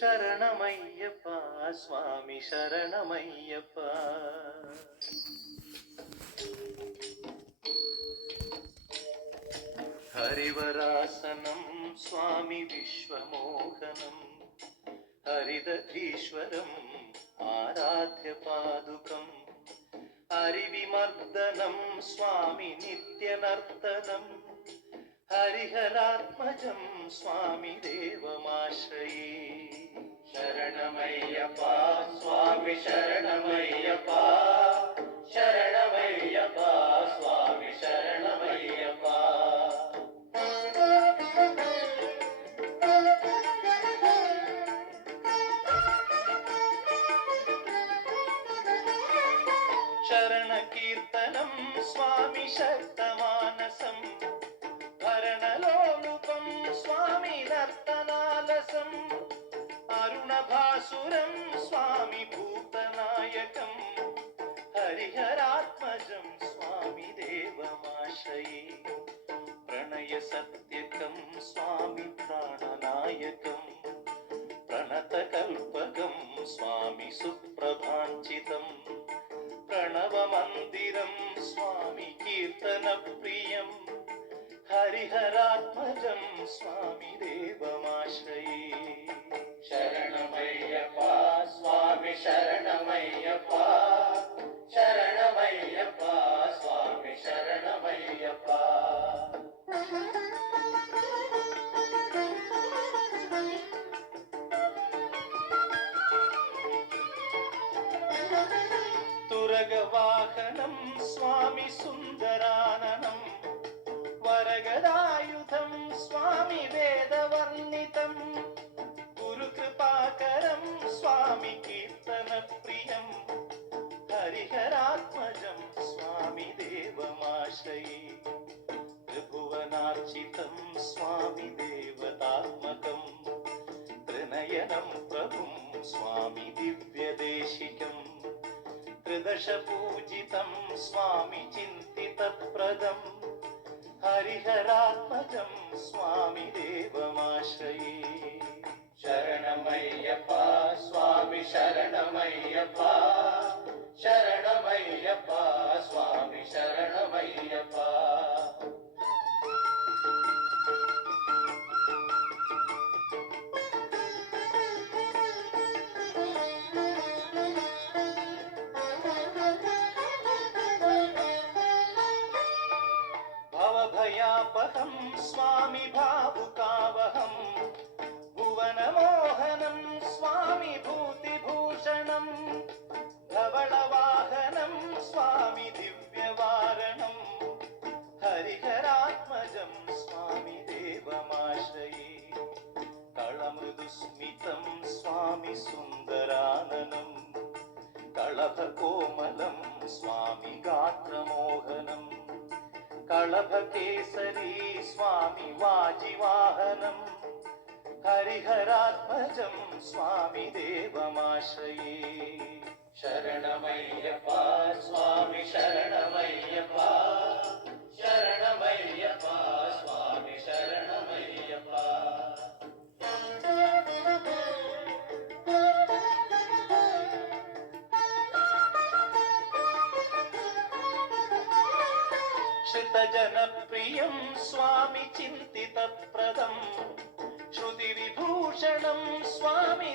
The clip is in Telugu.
శరణమయ్యప్ప స్వామి శరణమయ్యప్ప. హరివరాసనం స్వామి విశ్వమోహనం హరిదధీశ్వరం ఆరాధ్య పాదుకం హరివిమర్దనం స్వామి నిత్యనర్తనం హరిహరాత్మజం స్వామి దేవమాశ్రయే. శరణమయ్యప్ప స్వామి శరణమయ్యప్ప శరణమయ్యప్ప స్వామి శరణమయ్యప్ప. శరణ కీర్తనం స్వామి శక్తమానసం భరణలోలుపం స్వామి నర్తనాలసం అరుణభాసురం స్వామి భూతనాయకం హరిహరాత్మజం స్వామి దేవమాశ్రయే. ప్రణయ సత్యకం స్వామి ప్రాణనాయకం ప్రణతకల్పకం స్వామి సుప్రభాంచితం ప్రణవమందిరం స్వామి కీర్తన ప్రియం హరిహరాత్మజం స్వామి దేవమాశ్రయే. శరణమయ్యప్ప స్వామి శరణమయ్యప్ప శరణమయ్యప్ప స్వామి శరణమయ్యప్ప. తురగవాహనం స్వామి సుందరాననం వరగదాయుధం స్వామి వేదవర్ణితం గురుకృపాకరం స్వామి కీర్తన ప్రియం హరిహరాత్మజం స్వామి దేవమాశ్రయే. త్రిభువనార్చితం స్వామి దేవతాత్మకం త్రినయనం ప్రభుం స్వామి దివ్యదేశికం త్రిదశ పూజితం స్వామి చింతితప్రదం హరిహరాత్మజం స్వామి దేవమాశ్రయే. శరణమయ్యప్ప స్వామి శరణమయ్యప్ప శరణమయ్యప్ప స్వామి శరణమయ్యప్ప. భవభయాపహం స్వామి భావుకావహం భువనమోహనం స్వామి భూతిభూషణం ధవళవాహనం స్వామి దివ్యవారణం హరిహరాత్మజం స్వామి దేవమాశ్రయే. కళమృదుస్మితం స్వామి సుందరాననం కళభకోమలం స్వామి గాత్రమోహనం కళభకేసరీ స్వామి వాజివాహనం హరిహరాత్మజం స్వామి దేవమాశ్రయే. శరణమయ్యప్ప స్వామి శరణమయ్యప్ప శరణమయ్యప్ప స్వామి శరణమయ్యప్ప. శ్రుతజనప్రియం స్వామి చింతితప్రదం శృతివిభూషణం స్వామి